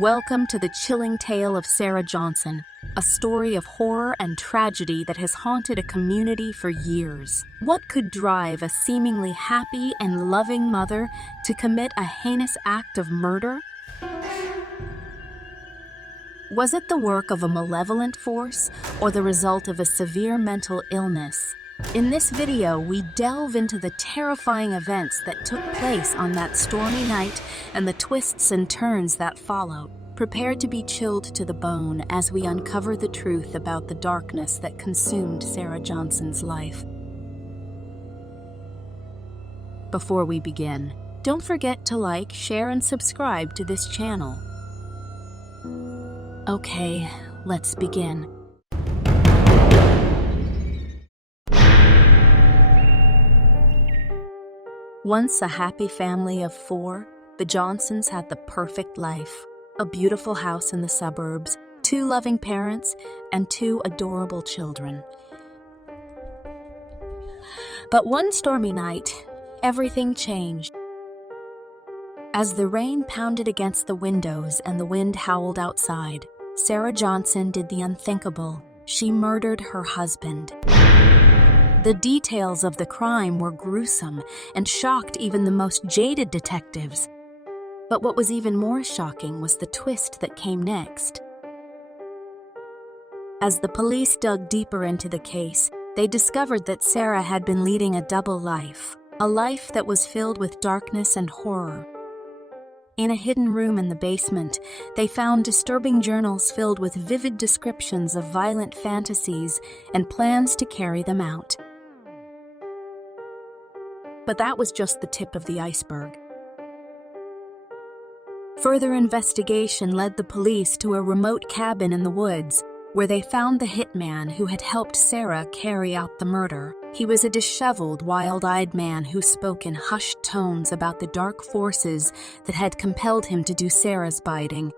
Welcome to the chilling tale of Sarah Johnson, a story of horror and tragedy that has haunted a community for years. What could drive a seemingly happy and loving mother to commit a heinous act of murder? Was it the work of a malevolent force or the result of a severe mental illness? In this video, we delve into the terrifying events that took place on that stormy night and the twists and turns that followed. Prepare to be chilled to the bone as we uncover the truth about the darkness that consumed Sarah Johnson's life. Before we begin, don't forget to like, share, and subscribe to this channel. Okay, let's begin. Once a happy family of 4, the Johnsons had the perfect life. A beautiful house in the suburbs, 2 loving parents, and 2 adorable children. But one stormy night, everything changed. As the rain pounded against the windows and the wind howled outside, Sarah Johnson did the unthinkable. She murdered her husband. The details of the crime were gruesome and shocked even the most jaded detectives. But what was even more shocking was the twist that came next. As the police dug deeper into the case, they discovered that Sarah had been leading a double life, a life that was filled with darkness and horror. In a hidden room in the basement, they found disturbing journals filled with vivid descriptions of violent fantasies and plans to carry them out. But that was just the tip of the iceberg. Further investigation led the police to a remote cabin in the woods, where they found the hitman who had helped Sarah carry out the murder. He was a disheveled, wild-eyed man who spoke in hushed tones about the dark forces that had compelled him to do Sarah's bidding.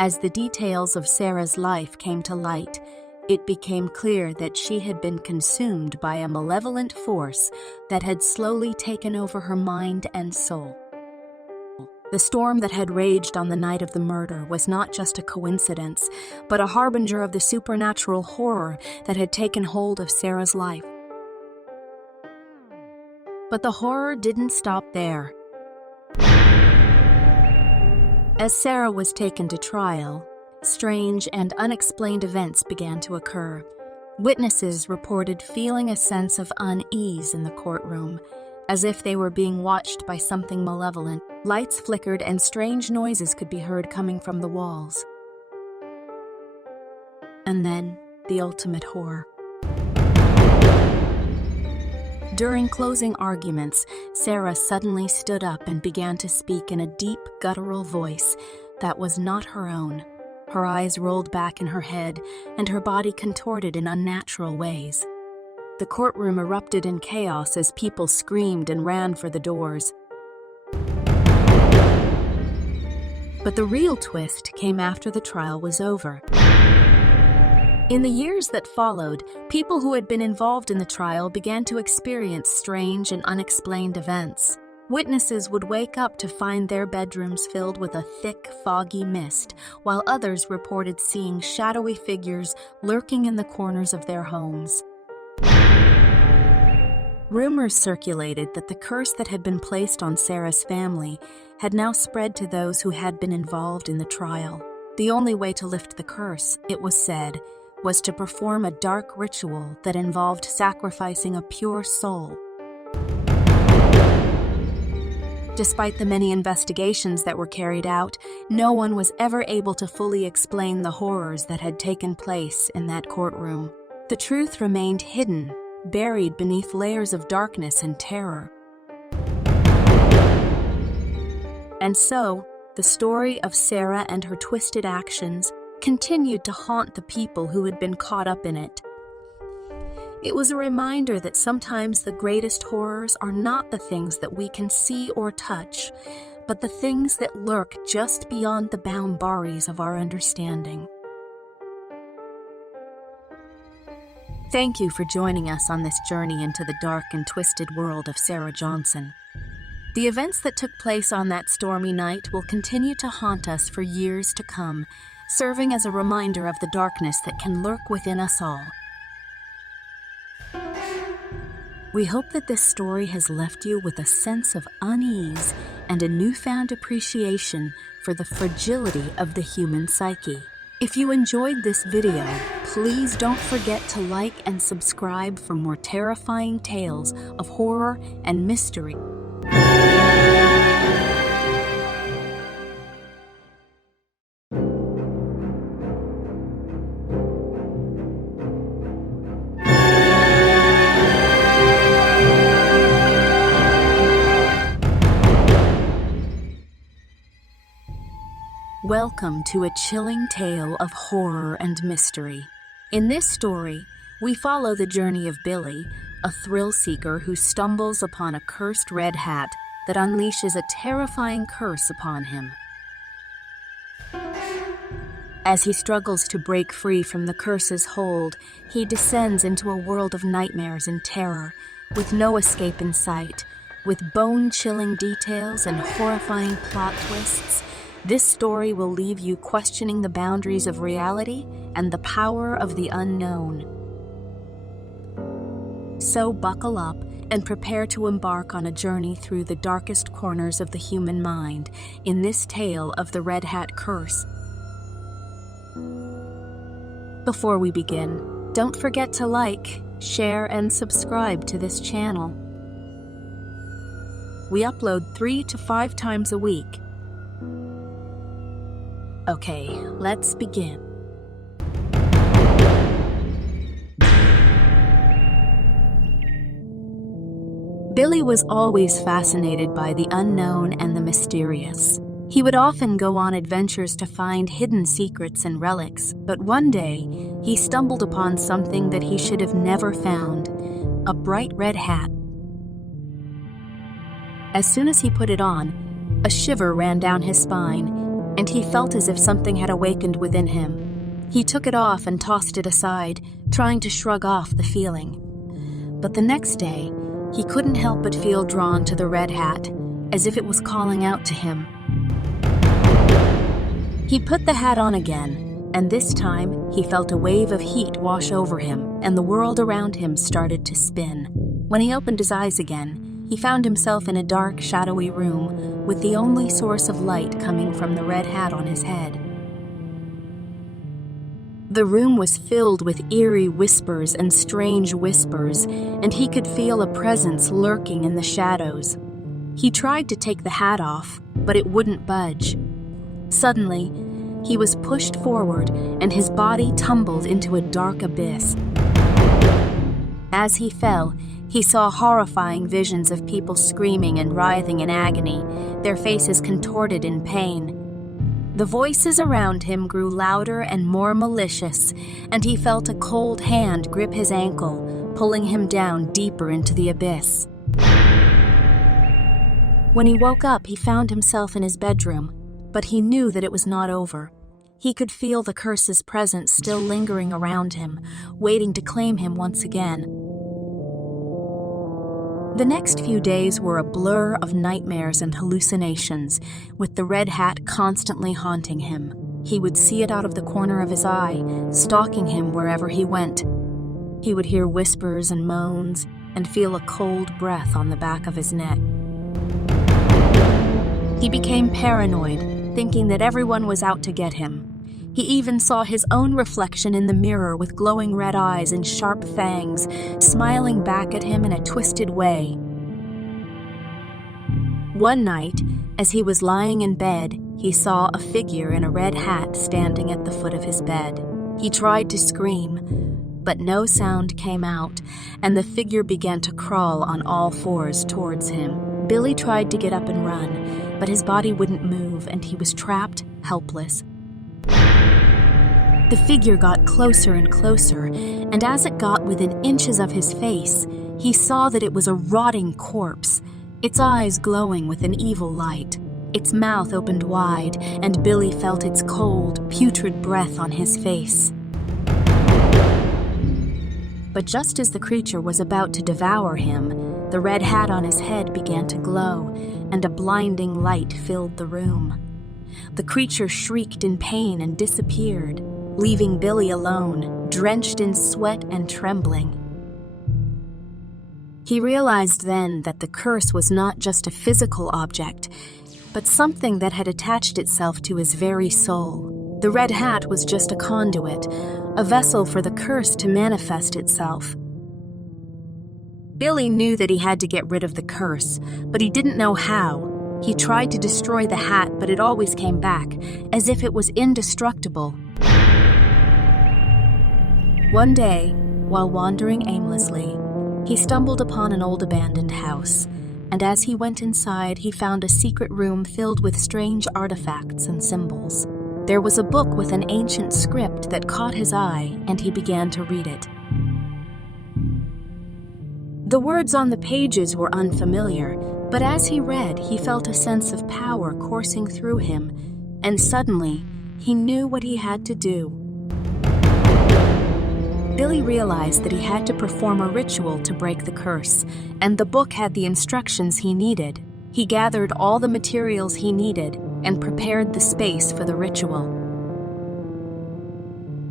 As the details of Sarah's life came to light, it became clear that she had been consumed by a malevolent force that had slowly taken over her mind and soul. The storm that had raged on the night of the murder was not just a coincidence, but a harbinger of the supernatural horror that had taken hold of Sarah's life. But the horror didn't stop there. As Sarah was taken to trial, strange and unexplained events began to occur. Witnesses reported feeling a sense of unease in the courtroom, as if they were being watched by something malevolent. Lights flickered and strange noises could be heard coming from the walls. And then, the ultimate horror. During closing arguments, Sarah suddenly stood up and began to speak in a deep, guttural voice that was not her own. Her eyes rolled back in her head, and her body contorted in unnatural ways. The courtroom erupted in chaos as people screamed and ran for the doors. But the real twist came after the trial was over. In the years that followed, people who had been involved in the trial began to experience strange and unexplained events. Witnesses would wake up to find their bedrooms filled with a thick, foggy mist, while others reported seeing shadowy figures lurking in the corners of their homes. Rumors circulated that the curse that had been placed on Sarah's family had now spread to those who had been involved in the trial. The only way to lift the curse, it was said, was to perform a dark ritual that involved sacrificing a pure soul. Despite the many investigations that were carried out, no one was ever able to fully explain the horrors that had taken place in that courtroom. The truth remained hidden, buried beneath layers of darkness and terror. And so, the story of Sarah and her twisted actions continued to haunt the people who had been caught up in it. It was a reminder that sometimes the greatest horrors are not the things that we can see or touch, but the things that lurk just beyond the boundaries of our understanding. Thank you for joining us on this journey into the dark and twisted world of Sarah Johnson. The events that took place on that stormy night will continue to haunt us for years to come, serving as a reminder of the darkness that can lurk within us all. We hope that this story has left you with a sense of unease and a newfound appreciation for the fragility of the human psyche. If you enjoyed this video, please don't forget to like and subscribe for more terrifying tales of horror and mystery. Welcome to a chilling tale of horror and mystery. In this story, we follow the journey of Billy, a thrill seeker who stumbles upon a cursed red hat that unleashes a terrifying curse upon him. As he struggles to break free from the curse's hold, he descends into a world of nightmares and terror, with no escape in sight. With bone-chilling details and horrifying plot twists, this story will leave you questioning the boundaries of reality and the power of the unknown. So buckle up and prepare to embark on a journey through the darkest corners of the human mind in this tale of the Red Hat Curse. Before we begin, don't forget to like, share, and subscribe to this channel. We upload 3 to 5 times a week. Okay, let's begin. Billy was always fascinated by the unknown and the mysterious. He would often go on adventures to find hidden secrets and relics, but one day, he stumbled upon something that he should have never found: a bright red hat. As soon as he put it on, a shiver ran down his spine, and he felt as if something had awakened within him. He took it off and tossed it aside, trying to shrug off the feeling. But the next day, he couldn't help but feel drawn to the red hat, as if it was calling out to him. He put the hat on again, and this time he felt a wave of heat wash over him, and the world around him started to spin. When he opened his eyes again, he found himself in a dark, shadowy room with the only source of light coming from the red hat on his head. The room was filled with eerie whispers and strange whispers, and he could feel a presence lurking in the shadows. He tried to take the hat off, but it wouldn't budge. Suddenly, he was pushed forward, and his body tumbled into a dark abyss. As he fell, he saw horrifying visions of people screaming and writhing in agony, their faces contorted in pain. The voices around him grew louder and more malicious, and he felt a cold hand grip his ankle, pulling him down deeper into the abyss. When he woke up, he found himself in his bedroom, but he knew that it was not over. He could feel the curse's presence still lingering around him, waiting to claim him once again. The next few days were a blur of nightmares and hallucinations, with the red hat constantly haunting him. He would see it out of the corner of his eye, stalking him wherever he went. He would hear whispers and moans, and feel a cold breath on the back of his neck. He became paranoid, thinking that everyone was out to get him. He even saw his own reflection in the mirror with glowing red eyes and sharp fangs, smiling back at him in a twisted way. One night, as he was lying in bed, he saw a figure in a red hat standing at the foot of his bed. He tried to scream, but no sound came out, and the figure began to crawl on all fours towards him. Billy tried to get up and run, but his body wouldn't move, and he was trapped, helpless. The figure got closer and closer, and as it got within inches of his face, he saw that it was a rotting corpse, its eyes glowing with an evil light. Its mouth opened wide, and Billy felt its cold, putrid breath on his face. But just as the creature was about to devour him, the red hat on his head began to glow, and a blinding light filled the room. The creature shrieked in pain and disappeared, leaving Billy alone, drenched in sweat and trembling. He realized then that the curse was not just a physical object, but something that had attached itself to his very soul. The red hat was just a conduit, a vessel for the curse to manifest itself. Billy knew that he had to get rid of the curse, but he didn't know how. He tried to destroy the hat, but it always came back, as if it was indestructible. One day, while wandering aimlessly, he stumbled upon an old abandoned house, and as he went inside, he found a secret room filled with strange artifacts and symbols. There was a book with an ancient script that caught his eye, and he began to read it. The words on the pages were unfamiliar, but as he read, he felt a sense of power coursing through him, and suddenly, he knew what he had to do. Billy realized that he had to perform a ritual to break the curse, and the book had the instructions he needed. He gathered all the materials he needed and prepared the space for the ritual.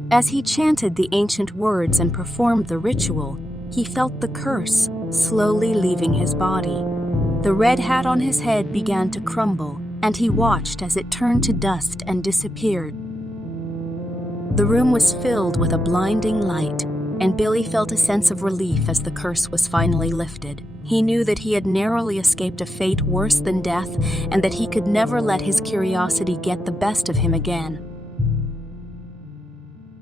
As he chanted the ancient words and performed the ritual, he felt the curse slowly leaving his body. The red hat on his head began to crumble, and he watched as it turned to dust and disappeared. The room was filled with a blinding light, and Billy felt a sense of relief as the curse was finally lifted. He knew that he had narrowly escaped a fate worse than death, and that he could never let his curiosity get the best of him again.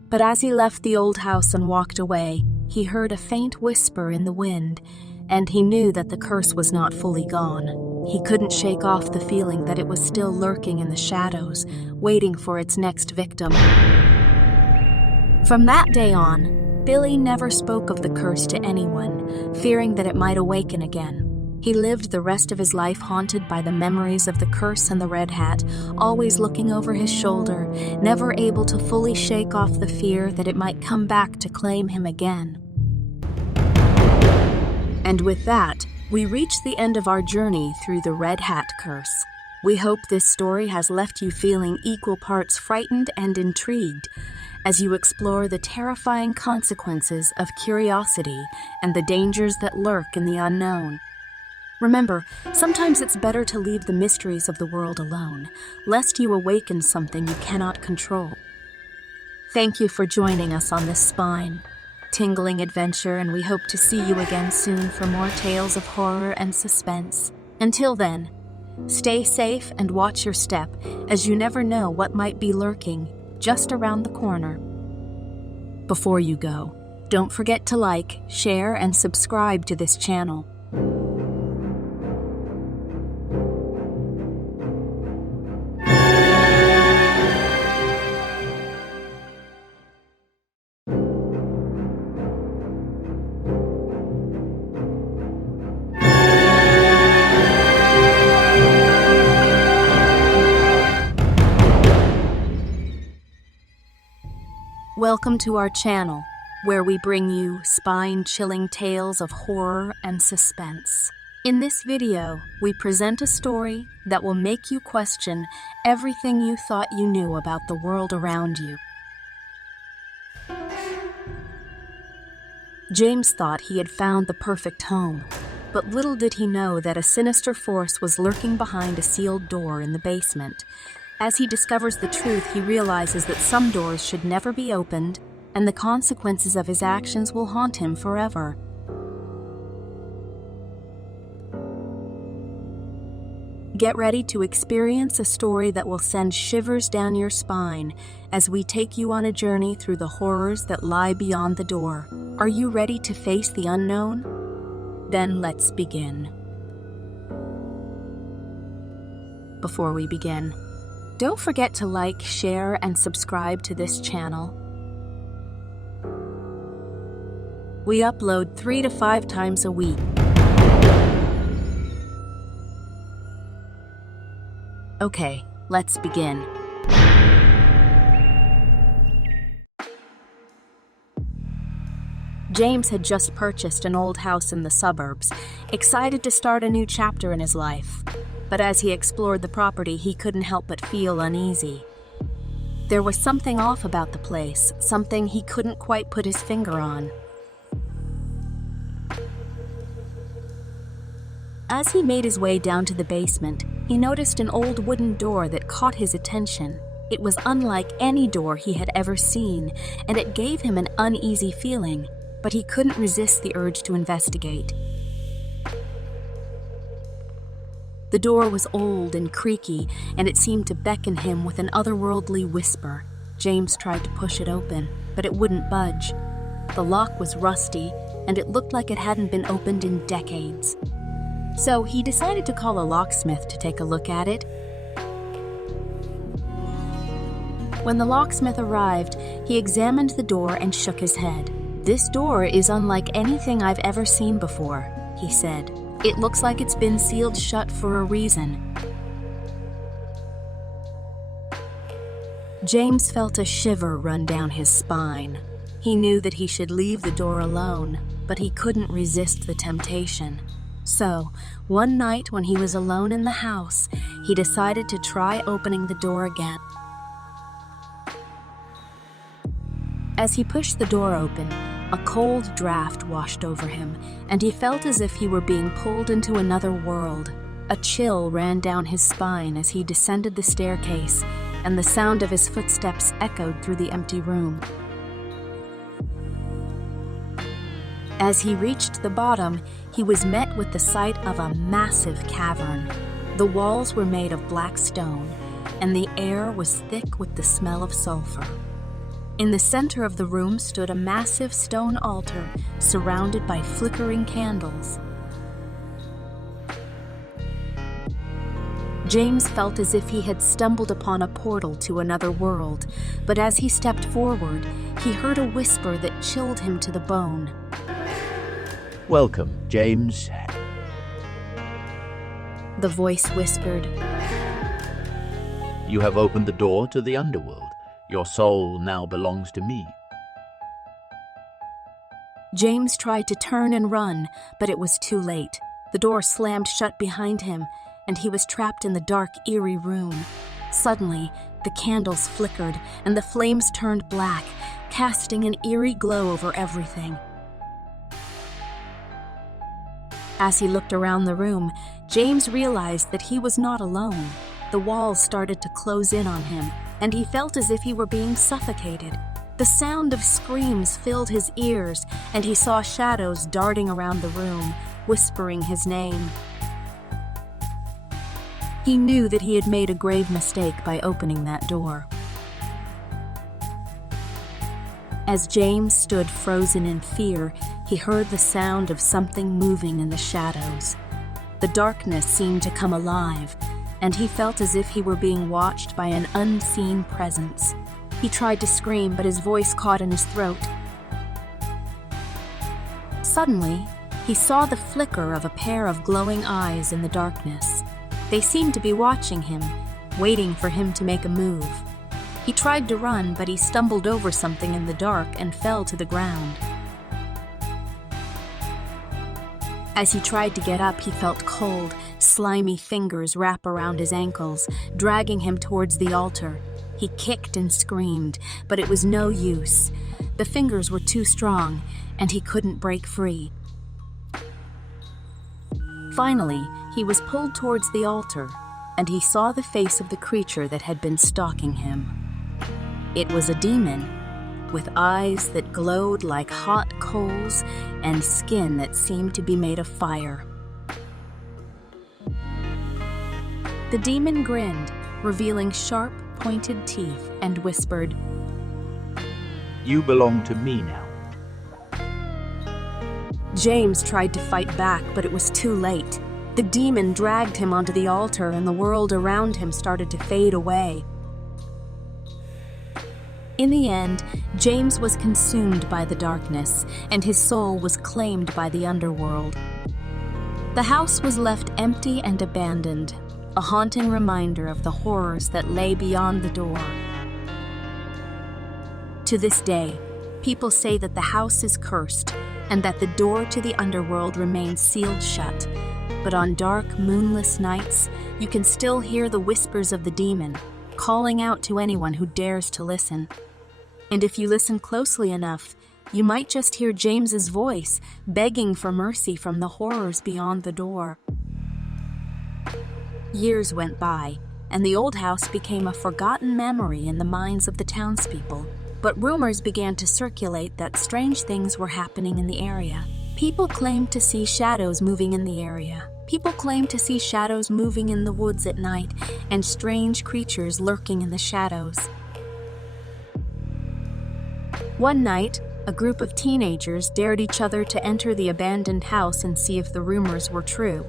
But as he left the old house and walked away, he heard a faint whisper in the wind, and he knew that the curse was not fully gone. He couldn't shake off the feeling that it was still lurking in the shadows, waiting for its next victim. From that day on, Billy never spoke of the curse to anyone, fearing that it might awaken again. He lived the rest of his life haunted by the memories of the curse and the red hat, always looking over his shoulder, never able to fully shake off the fear that it might come back to claim him again. And with that, we reach the end of our journey through the red hat curse. We hope this story has left you feeling equal parts frightened and intrigued as you explore the terrifying consequences of curiosity and the dangers that lurk in the unknown. Remember, sometimes it's better to leave the mysteries of the world alone, lest you awaken something you cannot control. Thank you for joining us on this spine-tingling adventure, and we hope to see you again soon for more tales of horror and suspense. Until then, stay safe and watch your step, as you never know what might be lurking just around the corner. Before you go, don't forget to like, share, and subscribe to this channel. Welcome to our channel, where we bring you spine-chilling tales of horror and suspense. In this video, we present a story that will make you question everything you thought you knew about the world around you. James thought he had found the perfect home, but little did he know that a sinister force was lurking behind a sealed door in the basement. As he discovers the truth, he realizes that some doors should never be opened, and the consequences of his actions will haunt him forever. Get ready to experience a story that will send shivers down your spine as we take you on a journey through the horrors that lie beyond the door. Are you ready to face the unknown? Then let's begin. Before we begin, don't forget to like, share, and subscribe to this channel. We upload 3 to 5 times a week. Okay, let's begin. James had just purchased an old house in the suburbs, excited to start a new chapter in his life. But as he explored the property, he couldn't help but feel uneasy. There was something off about the place, something he couldn't quite put his finger on. As he made his way down to the basement, he noticed an old wooden door that caught his attention. It was unlike any door he had ever seen, and it gave him an uneasy feeling, but he couldn't resist the urge to investigate. The door was old and creaky, and it seemed to beckon him with an otherworldly whisper. James tried to push it open, but it wouldn't budge. The lock was rusty, and it looked like it hadn't been opened in decades. So he decided to call a locksmith to take a look at it. When the locksmith arrived, he examined the door and shook his head. "This door is unlike anything I've ever seen before," he said. "It looks like it's been sealed shut for a reason." James felt a shiver run down his spine. He knew that he should leave the door alone, but he couldn't resist the temptation. So, one night when he was alone in the house, he decided to try opening the door again. As he pushed the door open, a cold draft washed over him, and he felt as if he were being pulled into another world. A chill ran down his spine as he descended the staircase, and the sound of his footsteps echoed through the empty room. As he reached the bottom, he was met with the sight of a massive cavern. The walls were made of black stone, and the air was thick with the smell of sulfur. In the center of the room stood a massive stone altar surrounded by flickering candles. James felt as if he had stumbled upon a portal to another world, but as he stepped forward, he heard a whisper that chilled him to the bone. "Welcome, James." The voice whispered. "You have opened the door to the underworld. Your soul now belongs to me." James tried to turn and run, but it was too late. The door slammed shut behind him, and he was trapped in the dark, eerie room. Suddenly, the candles flickered, and the flames turned black, casting an eerie glow over everything. As he looked around the room, James realized that he was not alone. The walls started to close in on him, and he felt as if he were being suffocated. The sound of screams filled his ears, and he saw shadows darting around the room, whispering his name. He knew that he had made a grave mistake by opening that door. As James stood frozen in fear, he heard the sound of something moving in the shadows. The darkness seemed to come alive, and he felt as if he were being watched by an unseen presence. He tried to scream, but his voice caught in his throat. Suddenly, he saw the flicker of a pair of glowing eyes in the darkness. They seemed to be watching him, waiting for him to make a move. He tried to run, but he stumbled over something in the dark and fell to the ground. As he tried to get up, he felt cold, slimy fingers wrap around his ankles, dragging him towards the altar. He kicked and screamed, but it was no use. The fingers were too strong, and he couldn't break free. Finally, he was pulled towards the altar, and he saw the face of the creature that had been stalking him. It was a demon, with eyes that glowed like hot coals and skin that seemed to be made of fire. The demon grinned, revealing sharp, pointed teeth, and whispered, "You belong to me now." James tried to fight back, but it was too late. The demon dragged him onto the altar, and the world around him started to fade away. In the end, James was consumed by the darkness, and his soul was claimed by the underworld. The house was left empty and abandoned, a haunting reminder of the horrors that lay beyond the door. To this day, people say that the house is cursed, and that the door to the underworld remains sealed shut. But on dark, moonless nights, you can still hear the whispers of the demon, calling out to anyone who dares to listen. And if you listen closely enough, you might just hear James's voice begging for mercy from the horrors beyond the door. Years went by, and the old house became a forgotten memory in the minds of the townspeople. But rumors began to circulate that strange things were happening in the area. People claimed to see shadows moving in the area. People claimed to see shadows moving in the woods at night, and strange creatures lurking in the shadows. One night, a group of teenagers dared each other to enter the abandoned house and see if the rumors were true.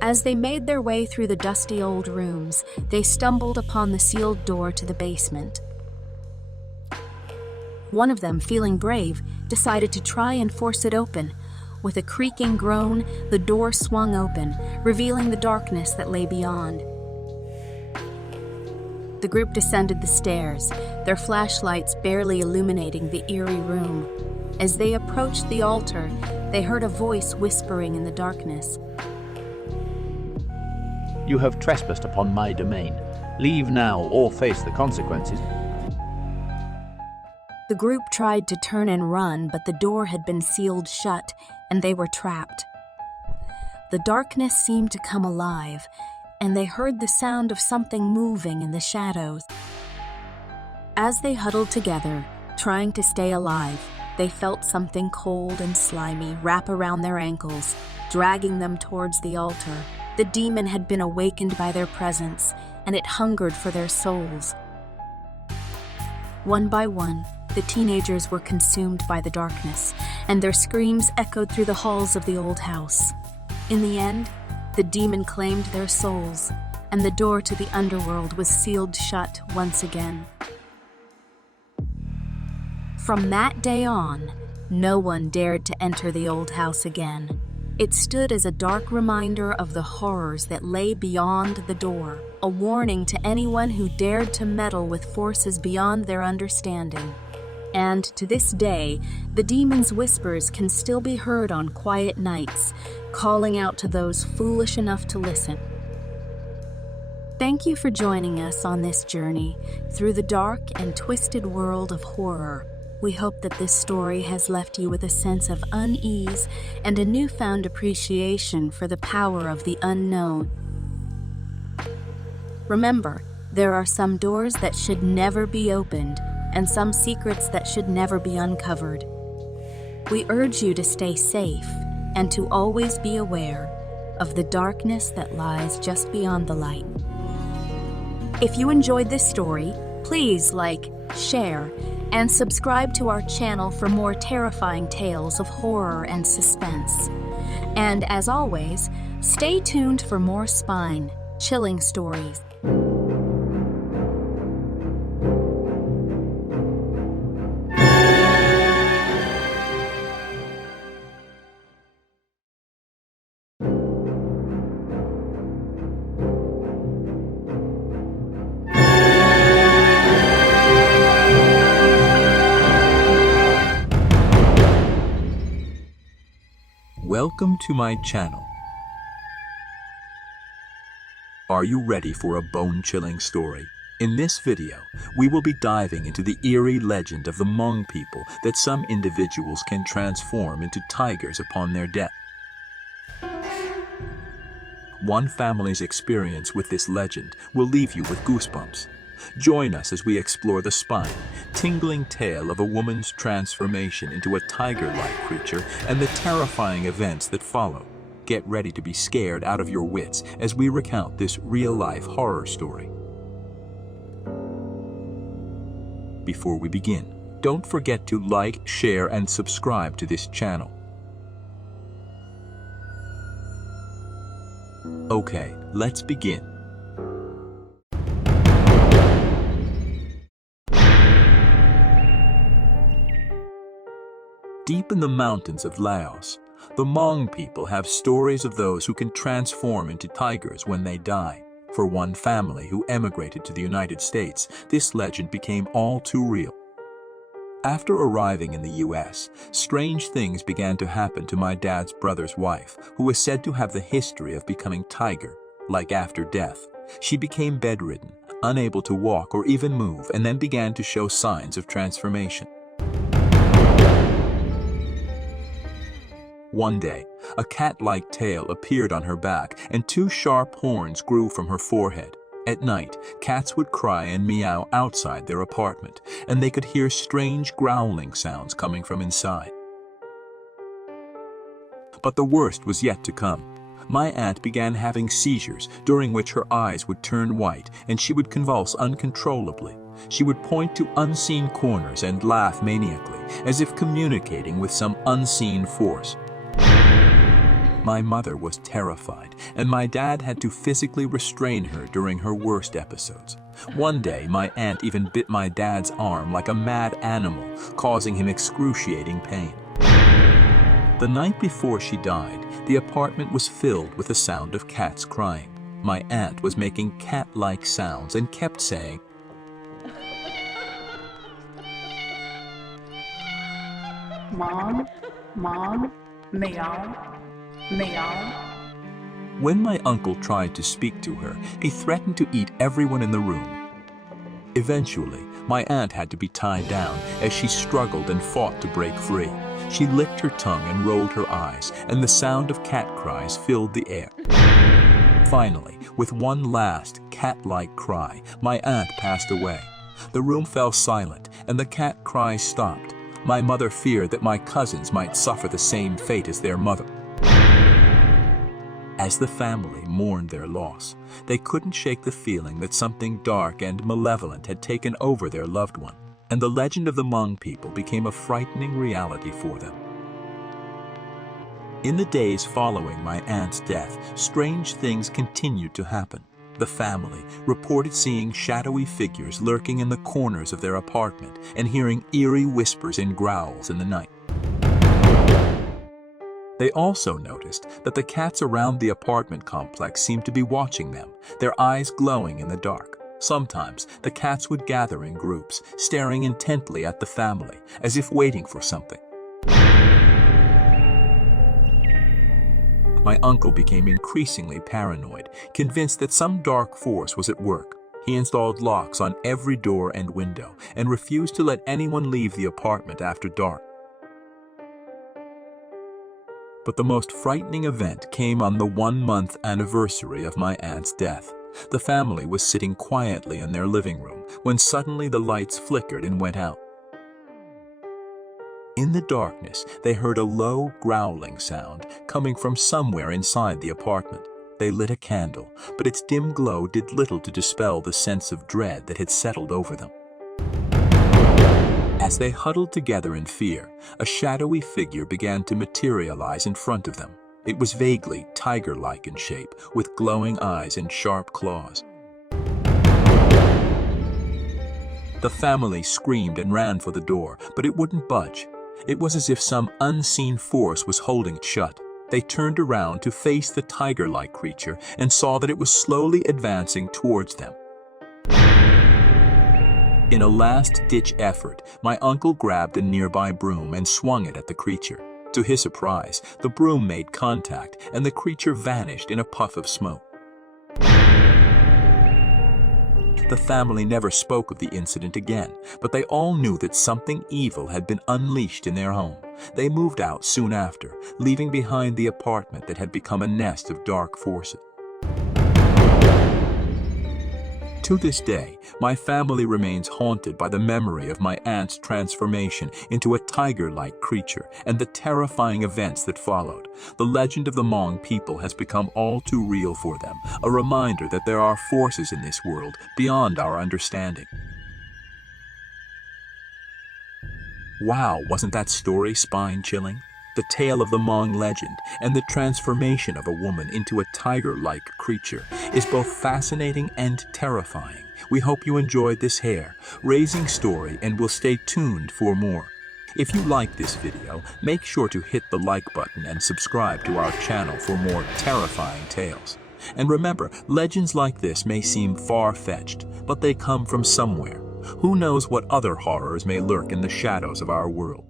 As they made their way through the dusty old rooms, they stumbled upon the sealed door to the basement. One of them, feeling brave, decided to try and force it open. With a creaking groan, the door swung open, revealing the darkness that lay beyond. The group descended the stairs, their flashlights barely illuminating the eerie room. As they approached the altar, they heard a voice whispering in the darkness. You have trespassed upon my domain. Leave now or face the consequences. The group tried to turn and run, but the door had been sealed shut, and they were trapped. The darkness seemed to come alive, and they heard the sound of something moving in the shadows. As they huddled together, trying to stay alive, they felt something cold and slimy wrap around their ankles, dragging them towards the altar. The demon had been awakened by their presence, and it hungered for their souls. One by one, the teenagers were consumed by the darkness, and their screams echoed through the halls of the old house. In the end, the demon claimed their souls, and the door to the underworld was sealed shut once again. From that day on, no one dared to enter the old house again. It stood as a dark reminder of the horrors that lay beyond the door, a warning to anyone who dared to meddle with forces beyond their understanding. And to this day, the demon's whispers can still be heard on quiet nights, calling out to those foolish enough to listen. Thank you for joining us on this journey through the dark and twisted world of horror. We hope that this story has left you with a sense of unease and a newfound appreciation for the power of the unknown. Remember, there are some doors that should never be opened, and some secrets that should never be uncovered. We urge you to stay safe and to always be aware of the darkness that lies just beyond the light. If you enjoyed this story, please like, share, and subscribe to our channel for more terrifying tales of horror and suspense. And as always, stay tuned for more spine-chilling stories. Welcome to my channel. Are you ready for a bone-chilling story? In this video, we will be diving into the eerie legend of the Hmong people that some individuals can transform into tigers upon their death. One family's experience with this legend will leave you with goosebumps. Join us as we explore the spine-tingling tale of a woman's transformation into a tiger-like creature and the terrifying events that follow. Get ready to be scared out of your wits as we recount this real-life horror story. Before we begin, don't forget to like, share, and subscribe to this channel. Okay, let's begin. Deep in the mountains of Laos, the Hmong people have stories of those who can transform into tigers when they die. For one family who emigrated to the United States, this legend became all too real. After arriving in the US, strange things began to happen to my dad's brother's wife, who was said to have the history of becoming tiger-like after death. She became bedridden, unable to walk or even move, and then began to show signs of transformation. One day, a cat-like tail appeared on her back and two sharp horns grew from her forehead. At night, cats would cry and meow outside their apartment, and they could hear strange growling sounds coming from inside. But the worst was yet to come. My aunt began having seizures, during which her eyes would turn white and she would convulse uncontrollably. She would point to unseen corners and laugh maniacally, as if communicating with some unseen force. My mother was terrified, and my dad had to physically restrain her during her worst episodes. One day, my aunt even bit my dad's arm like a mad animal, causing him excruciating pain. The night before she died, the apartment was filled with the sound of cats crying. My aunt was making cat-like sounds and kept saying, "Mom, Mom, meow, meow." When my uncle tried to speak to her, he threatened to eat everyone in the room. Eventually, my aunt had to be tied down as she struggled and fought to break free. She licked her tongue and rolled her eyes, and the sound of cat cries filled the air. Finally, with one last cat-like cry, my aunt passed away. The room fell silent, and the cat cries stopped. My mother feared that my cousins might suffer the same fate as their mother. As the family mourned their loss, they couldn't shake the feeling that something dark and malevolent had taken over their loved one, and the legend of the Hmong people became a frightening reality for them. In the days following my aunt's death, strange things continued to happen. The family reported seeing shadowy figures lurking in the corners of their apartment and hearing eerie whispers and growls in the night. They also noticed that the cats around the apartment complex seemed to be watching them, their eyes glowing in the dark. Sometimes the cats would gather in groups, staring intently at the family, as if waiting for something. My uncle became increasingly paranoid, convinced that some dark force was at work. He installed locks on every door and window and refused to let anyone leave the apartment after dark. But the most frightening event came on the 1-month anniversary of my aunt's death. The family was sitting quietly in their living room when suddenly the lights flickered and went out. In the darkness, they heard a low, growling sound coming from somewhere inside the apartment. They lit a candle, but its dim glow did little to dispel the sense of dread that had settled over them. As they huddled together in fear, a shadowy figure began to materialize in front of them. It was vaguely tiger-like in shape, with glowing eyes and sharp claws. The family screamed and ran for the door, but it wouldn't budge. It was as if some unseen force was holding it shut. They turned around to face the tiger-like creature and saw that it was slowly advancing towards them. In a last-ditch effort, my uncle grabbed a nearby broom and swung it at the creature. To his surprise, the broom made contact and the creature vanished in a puff of smoke. The family never spoke of the incident again, but they all knew that something evil had been unleashed in their home. They moved out soon after, leaving behind the apartment that had become a nest of dark forces. To this day, my family remains haunted by the memory of my aunt's transformation into a tiger-like creature and the terrifying events that followed. The legend of the Hmong people has become all too real for them, a reminder that there are forces in this world beyond our understanding. Wow, wasn't that story spine-chilling? The tale of the Hmong legend and the transformation of a woman into a tiger-like creature is both fascinating and terrifying. We hope you enjoyed this hair-raising story and will stay tuned for more. If you like this video, make sure to hit the like button and subscribe to our channel for more terrifying tales. And remember, legends like this may seem far-fetched, but they come from somewhere. Who knows what other horrors may lurk in the shadows of our world?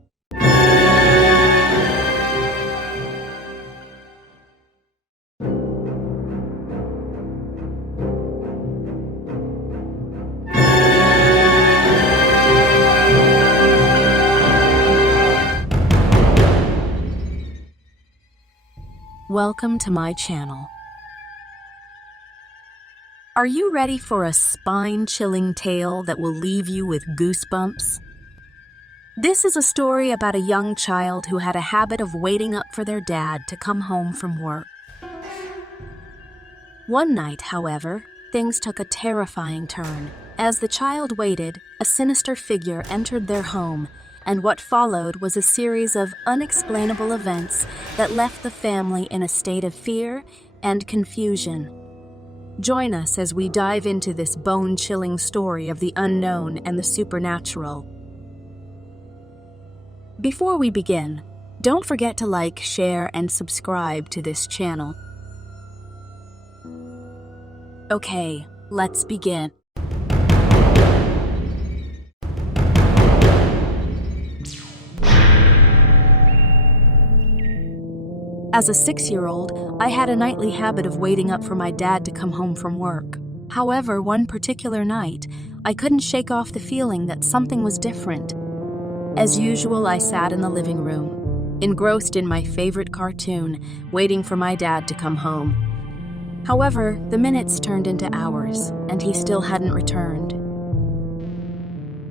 Welcome to my channel. Are you ready for a spine-chilling tale that will leave you with goosebumps? This is a story about a young child who had a habit of waiting up for their dad to come home from work. One night, however, things took a terrifying turn. As the child waited, a sinister figure entered their home, and what followed was a series of unexplainable events that left the family in a state of fear and confusion. Join us as we dive into this bone-chilling story of the unknown and the supernatural. Before we begin, don't forget to like, share, and subscribe to this channel. Okay, let's begin. As a 6-year-old, I had a nightly habit of waiting up for my dad to come home from work. However, one particular night, I couldn't shake off the feeling that something was different. As usual, I sat in the living room, engrossed in my favorite cartoon, waiting for my dad to come home. However, the minutes turned into hours, and he still hadn't returned.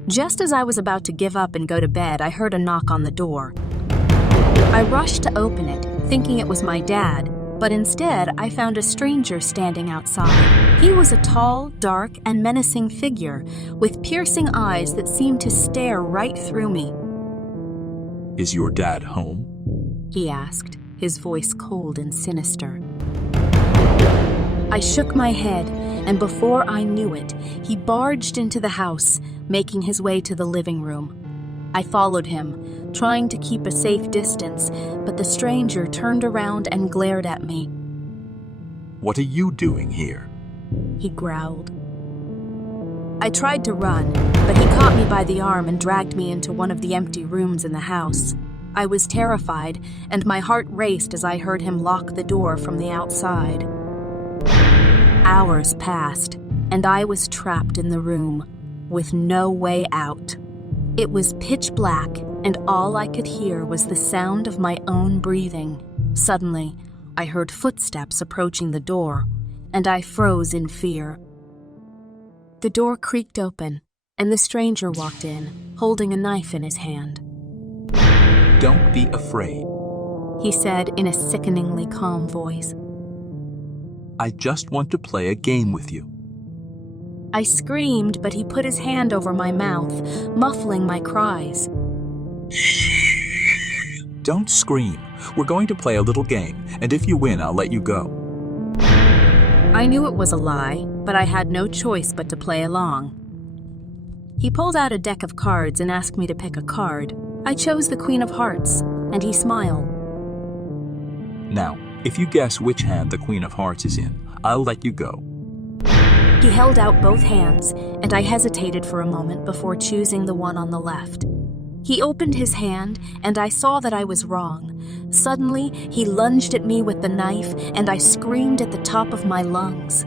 Just as I was about to give up and go to bed, I heard a knock on the door. I rushed to open it, thinking it was my dad, but instead I found a stranger standing outside. He was a tall, dark, and menacing figure with piercing eyes that seemed to stare right through me. Is your dad home? He asked, his voice cold and sinister. I shook my head, and before I knew it, he barged into the house, making his way to the living room. I followed him, trying to keep a safe distance, but the stranger turned around and glared at me. What are you doing here? He growled. I tried to run, but he caught me by the arm and dragged me into one of the empty rooms in the house. I was terrified, and my heart raced as I heard him lock the door from the outside. Hours passed, and I was trapped in the room, with no way out. It was pitch black, and all I could hear was the sound of my own breathing. Suddenly, I heard footsteps approaching the door, and I froze in fear. The door creaked open, and the stranger walked in, holding a knife in his hand. Don't be afraid. He said in a sickeningly calm voice. I just want to play a game with you. I screamed, but he put his hand over my mouth, muffling my cries. Don't scream. We're going to play a little game, and if you win, I'll let you go. I knew it was a lie, but I had no choice but to play along. He pulled out a deck of cards and asked me to pick a card. I chose the Queen of Hearts, and he smiled. Now, if you guess which hand the Queen of Hearts is in, I'll let you go. He held out both hands, and I hesitated for a moment before choosing the one on the left. He opened his hand, and I saw that I was wrong. Suddenly, he lunged at me with the knife, and I screamed at the top of my lungs.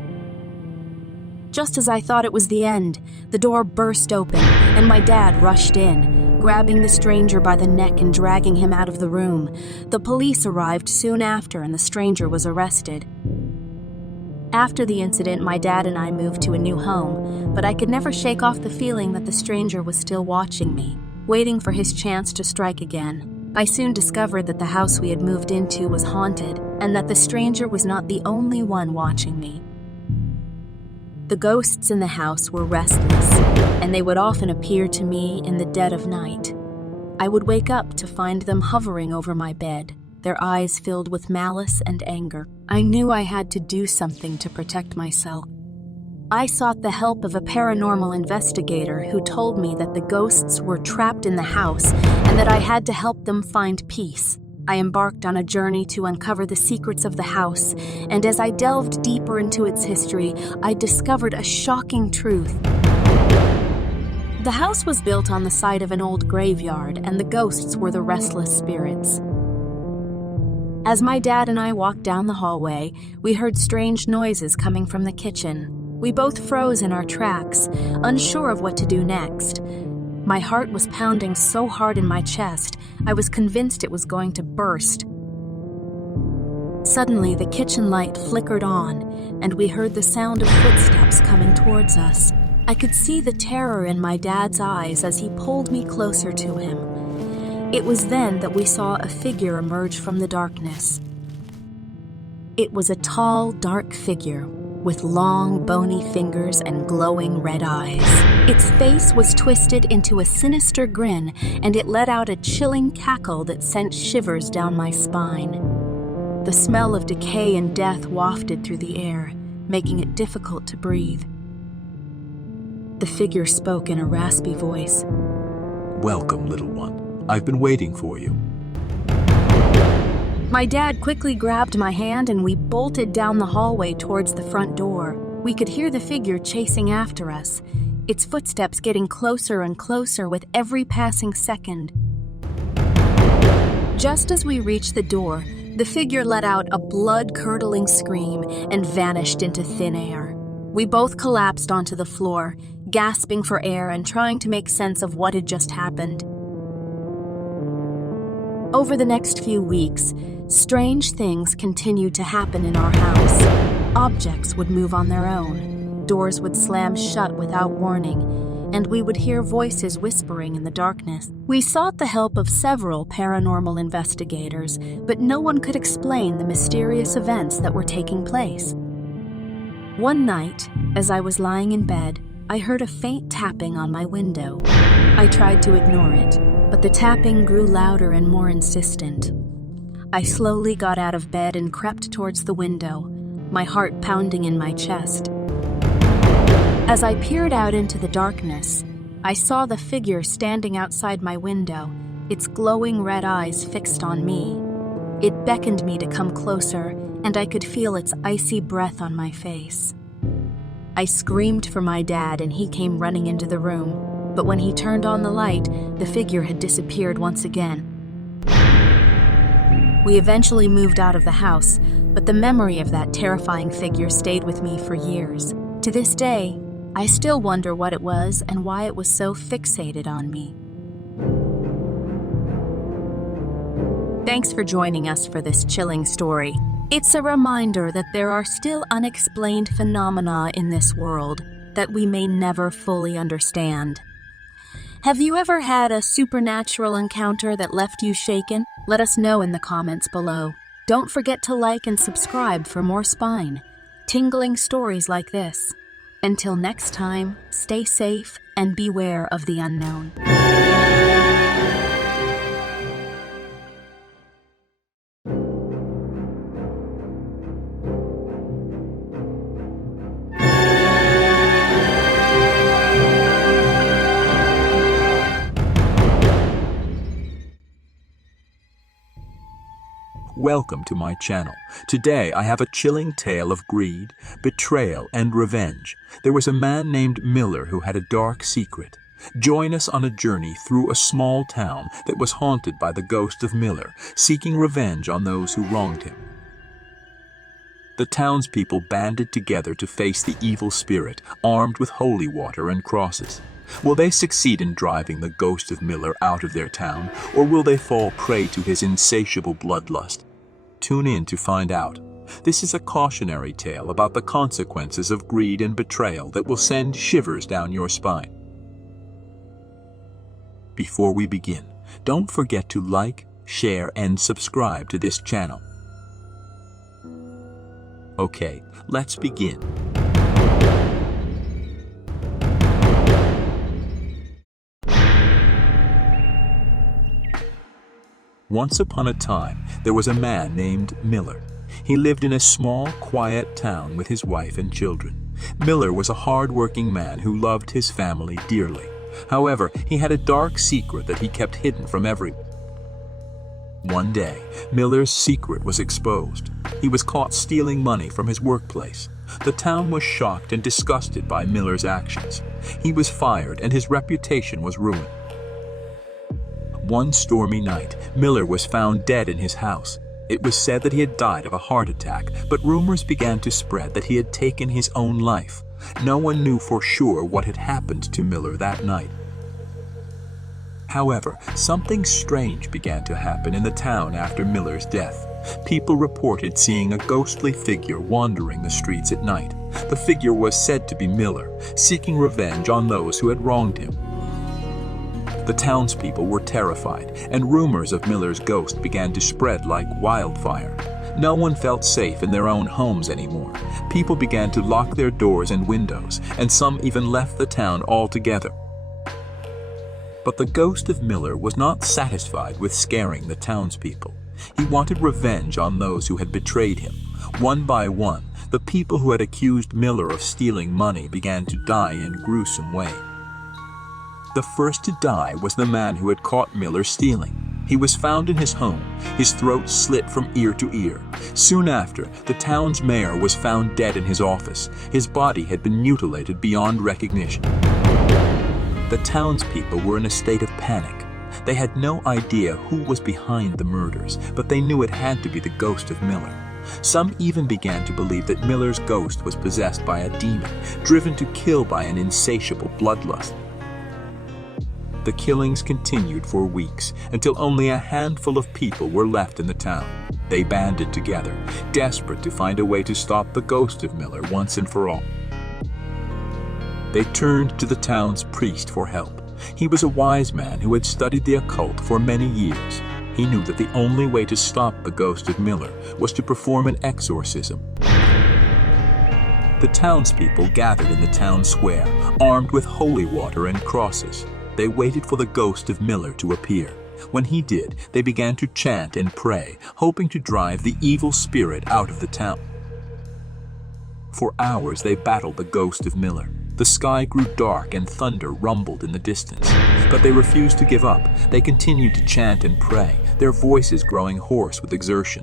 Just as I thought it was the end, the door burst open, and my dad rushed in, grabbing the stranger by the neck and dragging him out of the room. The police arrived soon after, and the stranger was arrested. After the incident, my dad and I moved to a new home, but I could never shake off the feeling that the stranger was still watching me, waiting for his chance to strike again. I soon discovered that the house we had moved into was haunted, and that the stranger was not the only one watching me. The ghosts in the house were restless, and they would often appear to me in the dead of night. I would wake up to find them hovering over my bed, their eyes filled with malice and anger. I knew I had to do something to protect myself. I sought the help of a paranormal investigator who told me that the ghosts were trapped in the house and that I had to help them find peace. I embarked on a journey to uncover the secrets of the house, and as I delved deeper into its history, I discovered a shocking truth. The house was built on the site of an old graveyard, and the ghosts were the restless spirits. As my dad and I walked down the hallway, we heard strange noises coming from the kitchen. We both froze in our tracks, unsure of what to do next. My heart was pounding so hard in my chest, I was convinced it was going to burst. Suddenly, the kitchen light flickered on, and we heard the sound of footsteps coming towards us. I could see the terror in my dad's eyes as he pulled me closer to him. It was then that we saw a figure emerge from the darkness. It was a tall, dark figure with long, bony fingers and glowing red eyes. Its face was twisted into a sinister grin, and it let out a chilling cackle that sent shivers down my spine. The smell of decay and death wafted through the air, making it difficult to breathe. The figure spoke in a raspy voice. "Welcome, little one. I've been waiting for you." My dad quickly grabbed my hand and we bolted down the hallway towards the front door. We could hear the figure chasing after us, its footsteps getting closer and closer with every passing second. Just as we reached the door, the figure let out a blood-curdling scream and vanished into thin air. We both collapsed onto the floor, gasping for air and trying to make sense of what had just happened. Over the next few weeks, strange things continued to happen in our house. Objects would move on their own, doors would slam shut without warning, and we would hear voices whispering in the darkness. We sought the help of several paranormal investigators, but no one could explain the mysterious events that were taking place. One night, as I was lying in bed, I heard a faint tapping on my window. I tried to ignore it, but the tapping grew louder and more insistent. I slowly got out of bed and crept towards the window, my heart pounding in my chest. As I peered out into the darkness, I saw the figure standing outside my window, its glowing red eyes fixed on me. It beckoned me to come closer, and I could feel its icy breath on my face. I screamed for my dad, and he came running into the room, but when he turned on the light, the figure had disappeared once again. We eventually moved out of the house, but the memory of that terrifying figure stayed with me for years. To this day, I still wonder what it was and why it was so fixated on me. Thanks for joining us for this chilling story. It's a reminder that there are still unexplained phenomena in this world that we may never fully understand. Have you ever had a supernatural encounter that left you shaken? Let us know in the comments below. Don't forget to like and subscribe for more spine, tingling stories like this. Until next time, stay safe and beware of the unknown. Welcome to my channel. Today I have a chilling tale of greed, betrayal, and revenge. There was a man named Miller who had a dark secret. Join us on a journey through a small town that was haunted by the ghost of Miller, seeking revenge on those who wronged him. The townspeople banded together to face the evil spirit, armed with holy water and crosses. Will they succeed in driving the ghost of Miller out of their town, or will they fall prey to his insatiable bloodlust? Tune in to find out. This is a cautionary tale about the consequences of greed and betrayal that will send shivers down your spine. Before we begin, don't forget to like, share, and subscribe to this channel. Okay, let's begin. Once upon a time, there was a man named Miller. He lived in a small, quiet town with his wife and children. Miller was a hard-working man who loved his family dearly. However, he had a dark secret that he kept hidden from everyone. One day, Miller's secret was exposed. He was caught stealing money from his workplace. The town was shocked and disgusted by Miller's actions. He was fired and his reputation was ruined. One stormy night, Miller was found dead in his house. It was said that he had died of a heart attack, but rumors began to spread that he had taken his own life. No one knew for sure what had happened to Miller that night. However, something strange began to happen in the town after Miller's death. People reported seeing a ghostly figure wandering the streets at night. The figure was said to be Miller, seeking revenge on those who had wronged him. The townspeople were terrified, and rumors of Miller's ghost began to spread like wildfire. No one felt safe in their own homes anymore. People began to lock their doors and windows, and some even left the town altogether. But the ghost of Miller was not satisfied with scaring the townspeople. He wanted revenge on those who had betrayed him. One by one, the people who had accused Miller of stealing money began to die in a gruesome way. The first to die was the man who had caught Miller stealing. He was found in his home, his throat slit from ear to ear. Soon after, the town's mayor was found dead in his office. His body had been mutilated beyond recognition. The townspeople were in a state of panic. They had no idea who was behind the murders, but they knew it had to be the ghost of Miller. Some even began to believe that Miller's ghost was possessed by a demon, driven to kill by an insatiable bloodlust. The killings continued for weeks, until only a handful of people were left in the town. They banded together, desperate to find a way to stop the ghost of Miller once and for all. They turned to the town's priest for help. He was a wise man who had studied the occult for many years. He knew that the only way to stop the ghost of Miller was to perform an exorcism. The townspeople gathered in the town square, armed with holy water and crosses. They waited for the ghost of Miller to appear. When he did, they began to chant and pray, hoping to drive the evil spirit out of the town. For hours they battled the ghost of Miller. The sky grew dark and thunder rumbled in the distance. But they refused to give up. They continued to chant and pray, their voices growing hoarse with exertion.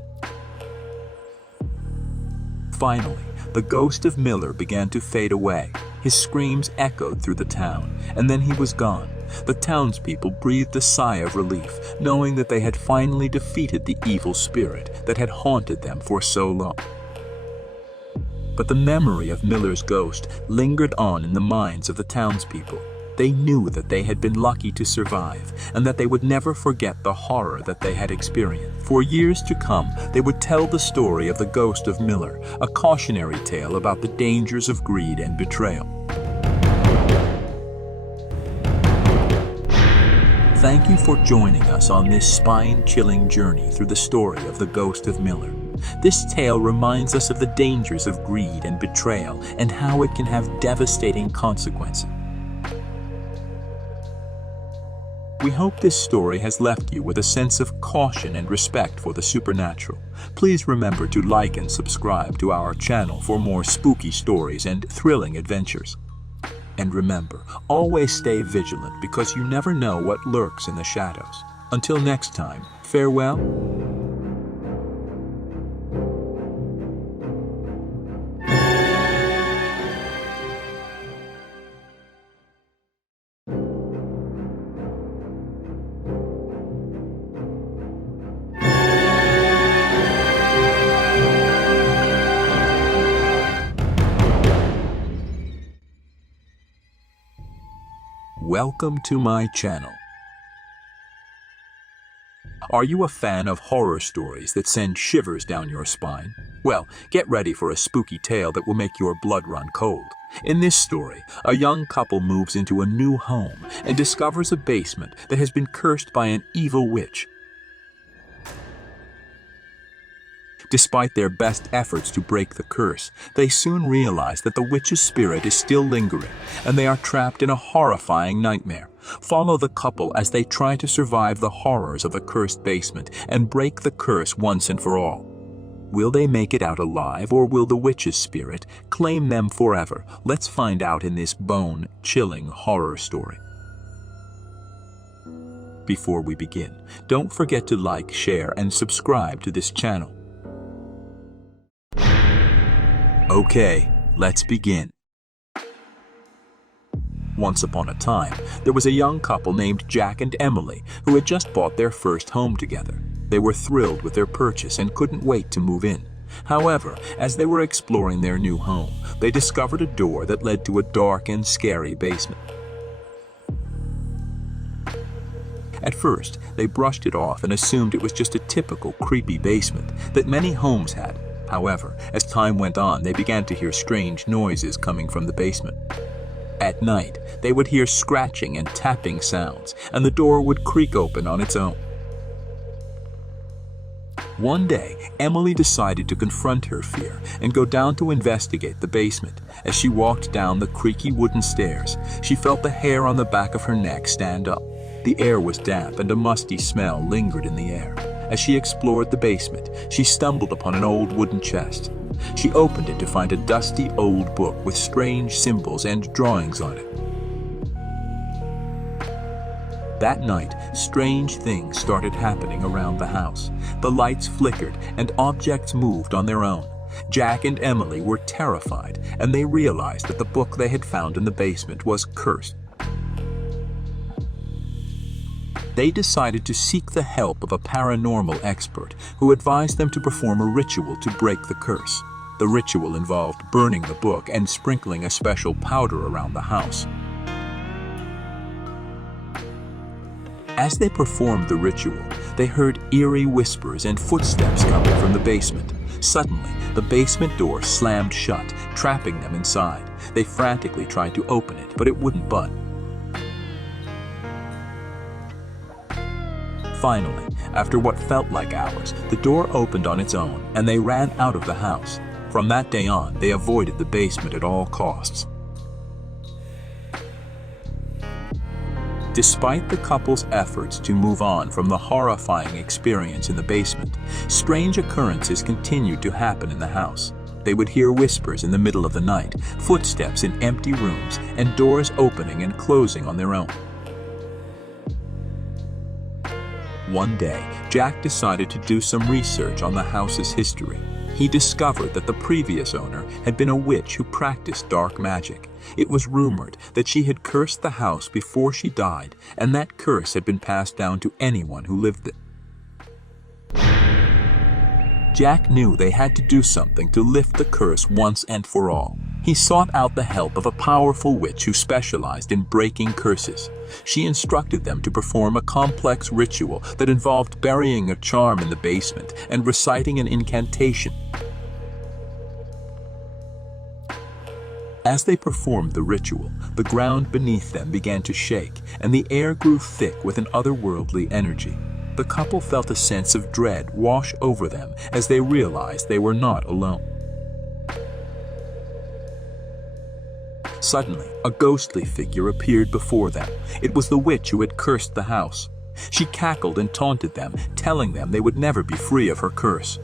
Finally, the ghost of Miller began to fade away. His screams echoed through the town, and then he was gone. The townspeople breathed a sigh of relief, knowing that they had finally defeated the evil spirit that had haunted them for so long. But the memory of Miller's ghost lingered on in the minds of the townspeople. They knew that they had been lucky to survive, and that they would never forget the horror that they had experienced. For years to come, they would tell the story of the ghost of Miller, a cautionary tale about the dangers of greed and betrayal. Thank you for joining us on this spine-chilling journey through the story of the ghost of Miller. This tale reminds us of the dangers of greed and betrayal and how it can have devastating consequences. We hope this story has left you with a sense of caution and respect for the supernatural. Please remember to like and subscribe to our channel for more spooky stories and thrilling adventures. And remember, always stay vigilant because you never know what lurks in the shadows. Until next time, farewell. Welcome to my channel. Are you a fan of horror stories that send shivers down your spine? Well, get ready for a spooky tale that will make your blood run cold. In this story, a young couple moves into a new home and discovers a basement that has been cursed by an evil witch. Despite their best efforts to break the curse, they soon realize that the witch's spirit is still lingering, and they are trapped in a horrifying nightmare. Follow the couple as they try to survive the horrors of the cursed basement and break the curse once and for all. Will they make it out alive, or will the witch's spirit claim them forever? Let's find out in this bone-chilling horror story. Before we begin, don't forget to like, share, and subscribe to this channel. Okay, Let's begin. Once upon a time, there was a young couple named Jack and Emily who had just bought their first home together. They were thrilled with their purchase and couldn't wait to move in. However, as they were exploring their new home, they discovered a door that led to a dark and scary basement. At first, they brushed it off and assumed it was just a typical creepy basement that many homes had. However, as time went on, they began to hear strange noises coming from the basement. At night, they would hear scratching and tapping sounds, and the door would creak open on its own. One day, Emily decided to confront her fear and go down to investigate the basement. As she walked down the creaky wooden stairs, she felt the hair on the back of her neck stand up. The air was damp and a musty smell lingered in the air. As she explored the basement, she stumbled upon an old wooden chest. She opened it to find a dusty old book with strange symbols and drawings on it. That night, strange things started happening around the house. The lights flickered and objects moved on their own. Jack and Emily were terrified, and they realized that the book they had found in the basement was cursed. They decided to seek the help of a paranormal expert who advised them to perform a ritual to break the curse. The ritual involved burning the book and sprinkling a special powder around the house. As they performed the ritual, they heard eerie whispers and footsteps coming from the basement. Suddenly, the basement door slammed shut, trapping them inside. They frantically tried to open it, but it wouldn't budge. Finally, after what felt like hours, the door opened on its own, and they ran out of the house. From that day on, they avoided the basement at all costs. Despite the couple's efforts to move on from the horrifying experience in the basement, strange occurrences continued to happen in the house. They would hear whispers in the middle of the night, footsteps in empty rooms, and doors opening and closing on their own. One day, Jack decided to do some research on the house's history. He discovered that the previous owner had been a witch who practiced dark magic. It was rumored that she had cursed the house before she died, and that curse had been passed down to anyone who lived there. Jack knew they had to do something to lift the curse once and for all. He sought out the help of a powerful witch who specialized in breaking curses. She instructed them to perform a complex ritual that involved burying a charm in the basement and reciting an incantation. As they performed the ritual, the ground beneath them began to shake, and the air grew thick with an otherworldly energy. The couple felt a sense of dread wash over them as they realized they were not alone. Suddenly, a ghostly figure appeared before them. It was the witch who had cursed the house. She cackled and taunted them, telling them they would never be free of her curse.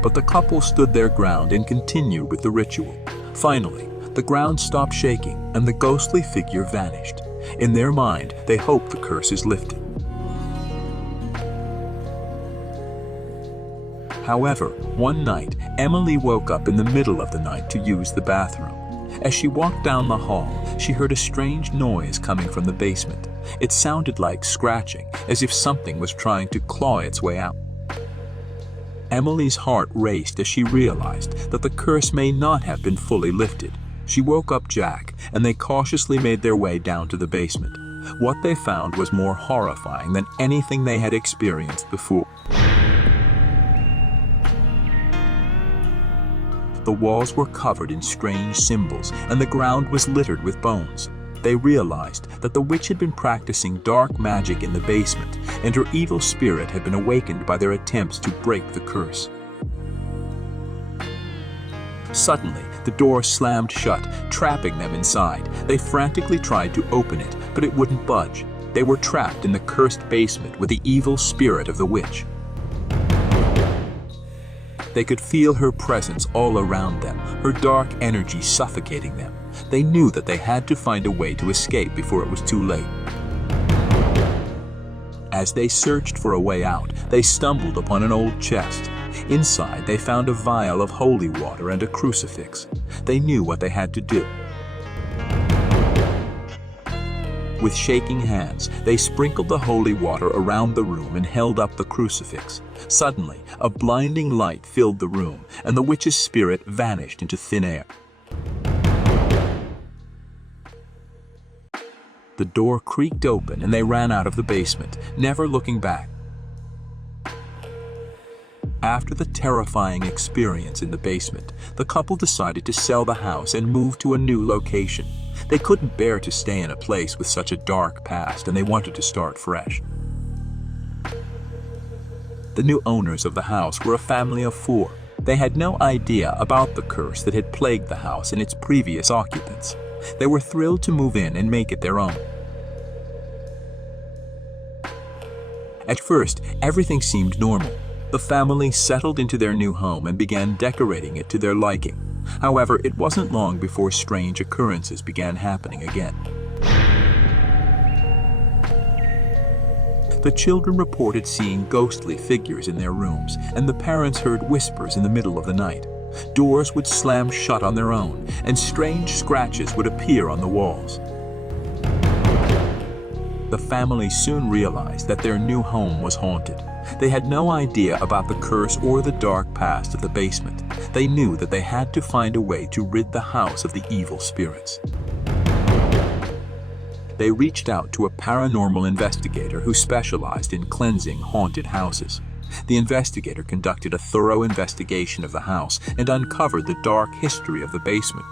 But the couple stood their ground and continued with the ritual. Finally, the ground stopped shaking and the ghostly figure vanished. In their mind, they hoped the curse is lifted. However, one night, Emily woke up in the middle of the night to use the bathroom. As she walked down the hall, she heard a strange noise coming from the basement. It sounded like scratching, as if something was trying to claw its way out. Emily's heart raced as she realized that the curse may not have been fully lifted. She woke up Jack, and they cautiously made their way down to the basement. What they found was more horrifying than anything they had experienced before. The walls were covered in strange symbols, and the ground was littered with bones. They realized that the witch had been practicing dark magic in the basement, and her evil spirit had been awakened by their attempts to break the curse. Suddenly, the door slammed shut, trapping them inside. They frantically tried to open it, but it wouldn't budge. They were trapped in the cursed basement with the evil spirit of the witch. They could feel her presence all around them, her dark energy suffocating them. They knew that they had to find a way to escape before it was too late. As they searched for a way out, they stumbled upon an old chest. Inside, they found a vial of holy water and a crucifix. They knew what they had to do. With shaking hands, they sprinkled the holy water around the room and held up the crucifix. Suddenly, a blinding light filled the room, and the witch's spirit vanished into thin air. The door creaked open and they ran out of the basement, never looking back. After the terrifying experience in the basement, the couple decided to sell the house and move to a new location. They couldn't bear to stay in a place with such a dark past, and they wanted to start fresh. The new owners of the house were a family of 4. They had no idea about the curse that had plagued the house and its previous occupants. They were thrilled to move in and make it their own. At first, everything seemed normal. The family settled into their new home and began decorating it to their liking. However, it wasn't long before strange occurrences began happening again. The children reported seeing ghostly figures in their rooms, and the parents heard whispers in the middle of the night. Doors would slam shut on their own, and strange scratches would appear on the walls. The family soon realized that their new home was haunted. They had no idea about the curse or the dark past of the basement. They knew that they had to find a way to rid the house of the evil spirits. They reached out to a paranormal investigator who specialized in cleansing haunted houses. The investigator conducted a thorough investigation of the house and uncovered the dark history of the basement.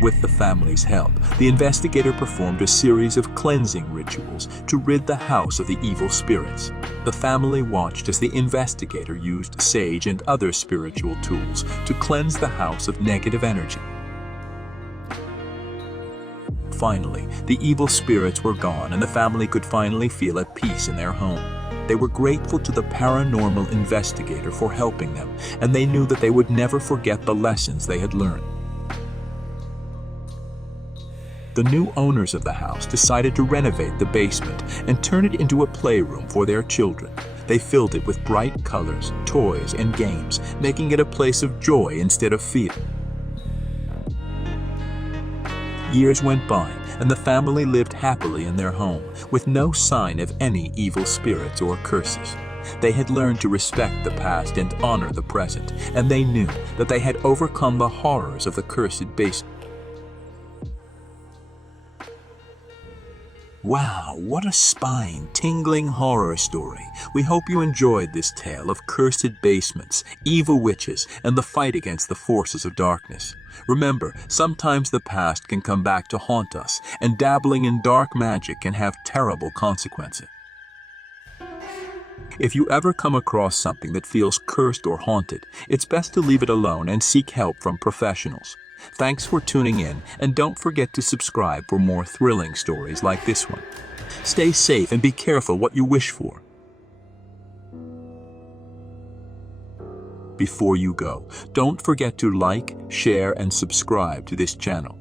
With the family's help, the investigator performed a series of cleansing rituals to rid the house of the evil spirits. The family watched as the investigator used sage and other spiritual tools to cleanse the house of negative energy. Finally, the evil spirits were gone and the family could finally feel at peace in their home. They were grateful to the paranormal investigator for helping them, and they knew that they would never forget the lessons they had learned. The new owners of the house decided to renovate the basement and turn it into a playroom for their children. They filled it with bright colors, toys, and games, making it a place of joy instead of fear. Years went by, and the family lived happily in their home, with no sign of any evil spirits or curses. They had learned to respect the past and honor the present, and they knew that they had overcome the horrors of the cursed basement. Wow, what a spine-tingling horror story. We hope you enjoyed this tale of cursed basements, evil witches, and the fight against the forces of darkness. Remember, sometimes the past can come back to haunt us, and dabbling in dark magic can have terrible consequences. If you ever come across something that feels cursed or haunted, it's best to leave it alone and seek help from professionals. Thanks for tuning in, and don't forget to subscribe for more thrilling stories like this one. Stay safe and be careful what you wish for. Before you go, don't forget to like, share, and subscribe to this channel.